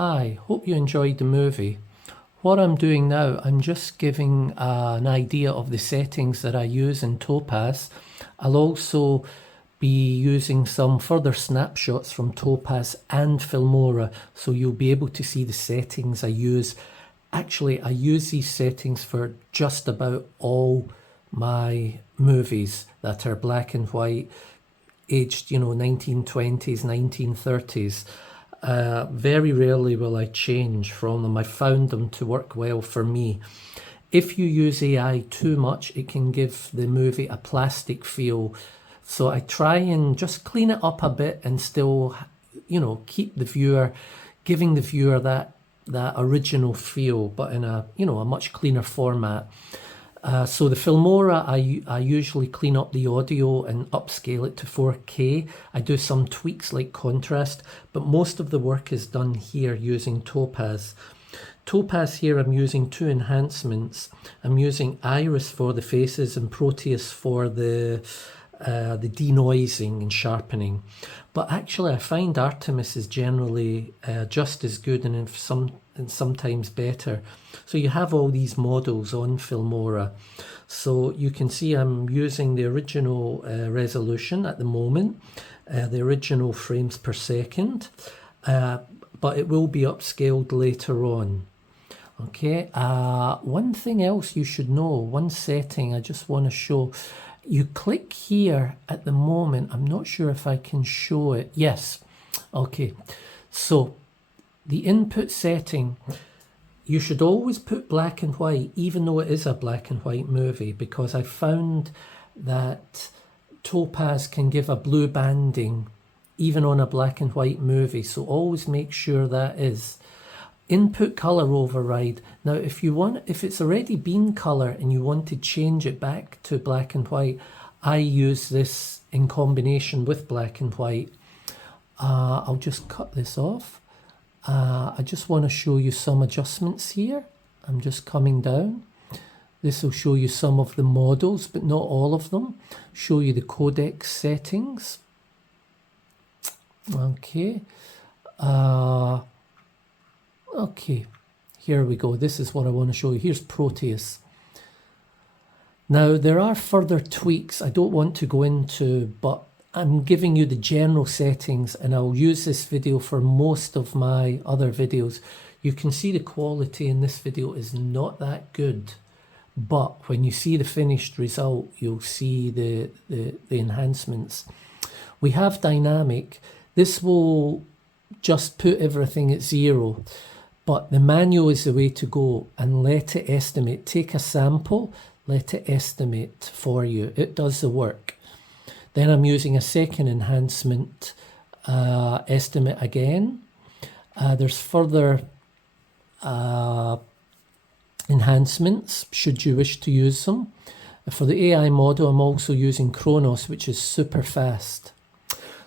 Hi, hope you enjoyed the movie. What I'm doing now, I'm just giving an idea of the settings that I use in Topaz. I'll also be using some further snapshots from Topaz and Filmora, so you'll be able to see the settings I use. Actually, I use these settings for just about all my movies that are black and white, aged, 1920s, 1930s. Very rarely will I change from them. I found them to work well for me. If you use AI too much, it can give the movie a plastic feel. So I try and just clean it up a bit and still, keep the viewer, giving the viewer that original feel, but in a much cleaner format. So the Filmora, I usually clean up the audio and upscale it to 4K. I do some tweaks like contrast, but most of the work is done here using Topaz. Topaz here, I'm using two enhancements. I'm using Iris for the faces and Proteus for the denoising and sharpening. But actually I find Artemis is generally just as good and sometimes better. So you have all these models on Filmora. So you can see I'm using the original resolution at the moment, the original frames per second, but it will be upscaled later on. Okay, one thing else you should know, one setting I just want to show. You click here at the moment. I'm not sure if I can show it. Yes. Okay. So the input setting, you should always put black and white, even though it is a black and white movie, because I found that Topaz can give a blue banding even on a black and white movie. So always make sure that is. Input color override. Now, if it's already been color and you want to change it back to black and white, I use this in combination with black and white. I'll just cut this off. I just want to show you some adjustments here. I'm just coming down. This will show you some of the models, but not all of them. Show you the codec settings. Okay. Okay, here we go. This is what I want to show you. Here's Proteus. Now, there are further tweaks I don't want to go into, but I'm giving you the general settings, and I'll use this video for most of my other videos. You can see the quality in this video is not that good, but when you see the finished result, you'll see the enhancements. We have dynamic. This will just put everything at 0. But the manual is the way to go, and let it estimate. Take a sample, let it estimate for you. It does the work. Then I'm using a second enhancement, estimate again. There's further enhancements should you wish to use them. For the AI model, I'm also using Chronos, which is super fast.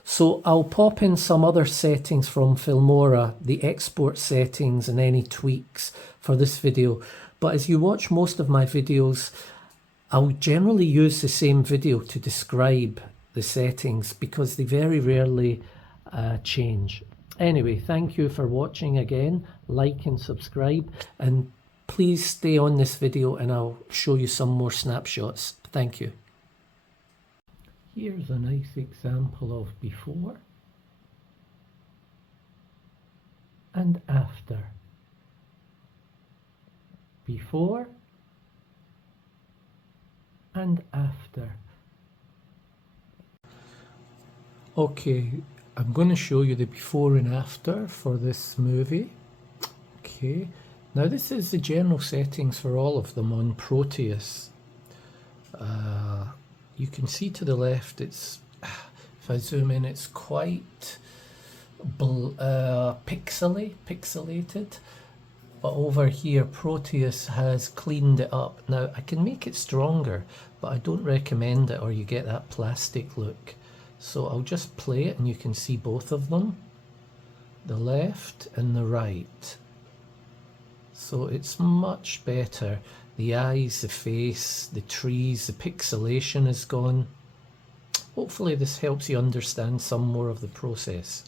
So I'll pop in some other settings from Filmora, the export settings and any tweaks for this video. But as you watch most of my videos, I'll generally use the same video to describe the settings because they very rarely change. Anyway, thank you for watching again. Like and subscribe, and please stay on this video and I'll show you some more snapshots. Thank you. Here's a nice example of before and after. Before and after. Okay, I'm going to show you the before and after for this movie. Okay, now this is the general settings for all of them on Proteus. You can see to the left, it's, if I zoom in, it's quite pixelated. But over here, Proteus has cleaned it up. Now, I can make it stronger, but I don't recommend it or you get that plastic look. So I'll just play it and you can see both of them, the left and the right. So it's much better. The eyes, the face, the trees, the pixelation is gone. Hopefully this helps you understand some more of the process.